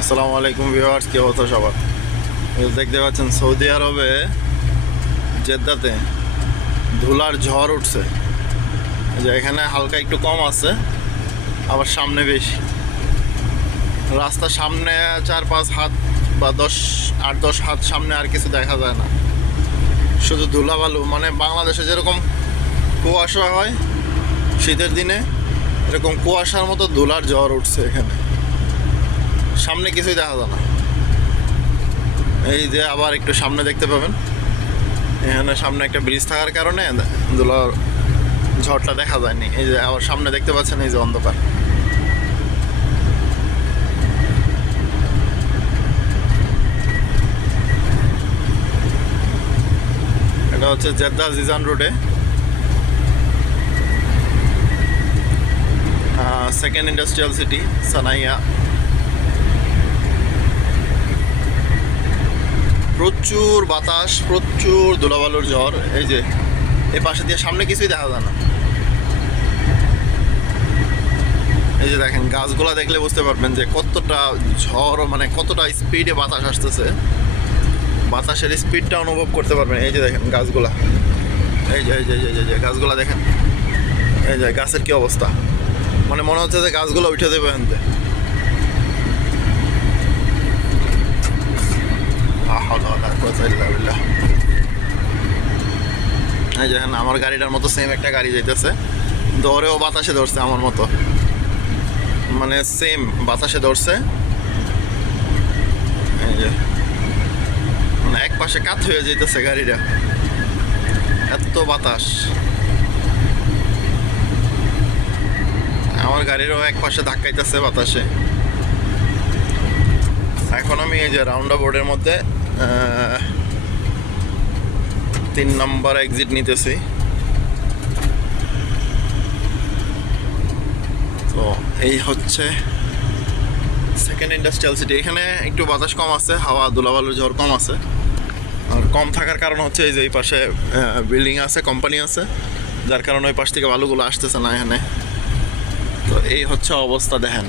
আসসালামু আলাইকুম ভিউয়ার্স, কি অবস্থা সবার? দেখতে পাচ্ছেন সৌদি আরবে জেদ্দাতে ধুলার ঝড় উঠছে। যে এখানে হালকা একটু কম আছে, আবার সামনে বেশি। রাস্তার সামনে চার পাঁচ হাত বা দশ, আট দশ হাত সামনে আর কিছু দেখা যায় না। শুধু ধুলা ধুলাবালু মানে বাংলাদেশে যেরকম কুয়াশা হয় শীতের দিনে, এরকম কুয়াশার মতো ধুলার ঝড় উঠছে এখানে। সামনে কিছুই দেখা যায় না। এই যে আবার একটু সামনে দেখতে পাবেন। এখানে সামনে একটা ব্রিজ থাকার কারণে ধুলার ঝড়টা দেখা যায়নি। এই যে আবার সামনে দেখতে পাচ্ছেন, এই যে অন্ধকার। এটা হচ্ছে জেদ্দা জিজান রোডে। Second industrial city Sanaiya. প্রচুর বাতাস প্রচুর ধুলাবালুর ঝড় এই যে এই পাশে দিয়ে সামনে কিছুই দেখা যায় না। এই যে দেখেন গাছগুলা দেখলে বুঝতে পারবেন যে কতটা ঝড় মানে কতটা স্পিডে বাতাস আসতেছে। বাতাসের স্পিডটা অনুভব করতে পারবেন। এই যে দেখেন গাছগুলা। এই যে এই যে এই যে, গাছগুলা দেখেন। এই যে গাছের কি অবস্থা? মানে মনে হচ্ছে যে গাছগুলো উঠে দেবে এখানতে এই দেখেন আমার গাড়িটার মতো সেম একটা গাড়ি যাইতেছে। দৌড়েও বাতাসে ধরছে আমার মতো। মানে সেম বাতাসে ধরছে। মানে এক পাশে কাত হয়ে যেতেছে গাড়িটা। এত বাতাস। আমার গাড়িরও এক পাশে ধাক্কাইতেছে বাতাসে। এখন আমি এই যে রাউন্ড বোর্ডের মধ্যে তিন নম্বর এক্সিট নিতেছি। তো এই হচ্ছে সেকেন্ড ইন্ডাস্ট্রিয়াল সিটি এখানে একটু বাতাস কম আছে, হাওয়া ধুলাবালু ঝড় কম আছে। আর কম থাকার কারণ হচ্ছে এই যে এই পাশে বিল্ডিং আছে কোম্পানি আছে। যার কারণে ওই পাশ থেকে বালুগুলো আসতেছে না এখানে। তো এই হচ্ছে অবস্থা, দেখেন।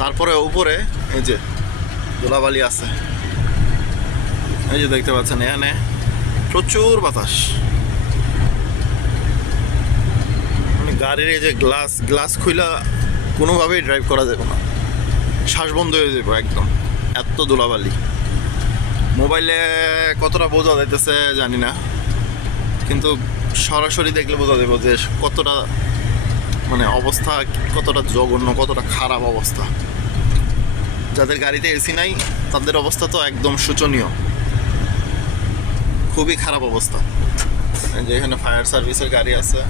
তারপরে উপরে এই যে ধুলাবালি আছে। এই যে দেখতে পাচ্ছেন, এখানে প্রচুর বাতাস। মানে গাড়ির এই যে গ্লাস গ্লাস খুইলা কোনোভাবেই ড্রাইভ করা যাবে না। শ্বাস বন্ধ হয়ে যাবে একদম। এত ধুলাবালি। মোবাইলে কতটা বোঝা যাইতেছে জানি না। কিন্তু সরাসরি দেখলে বোঝা যাবে যে কতটা মানে অবস্থা কতটা জঘন্য, কতটা খারাপ অবস্থা। যাদের গাড়িতে এসি নাই, তাদের অবস্থা তো একদম শোচনীয়। খুবই খারাপ অবস্থা। যেখানে ফায়ার সার্ভিসের গাড়ি আছে।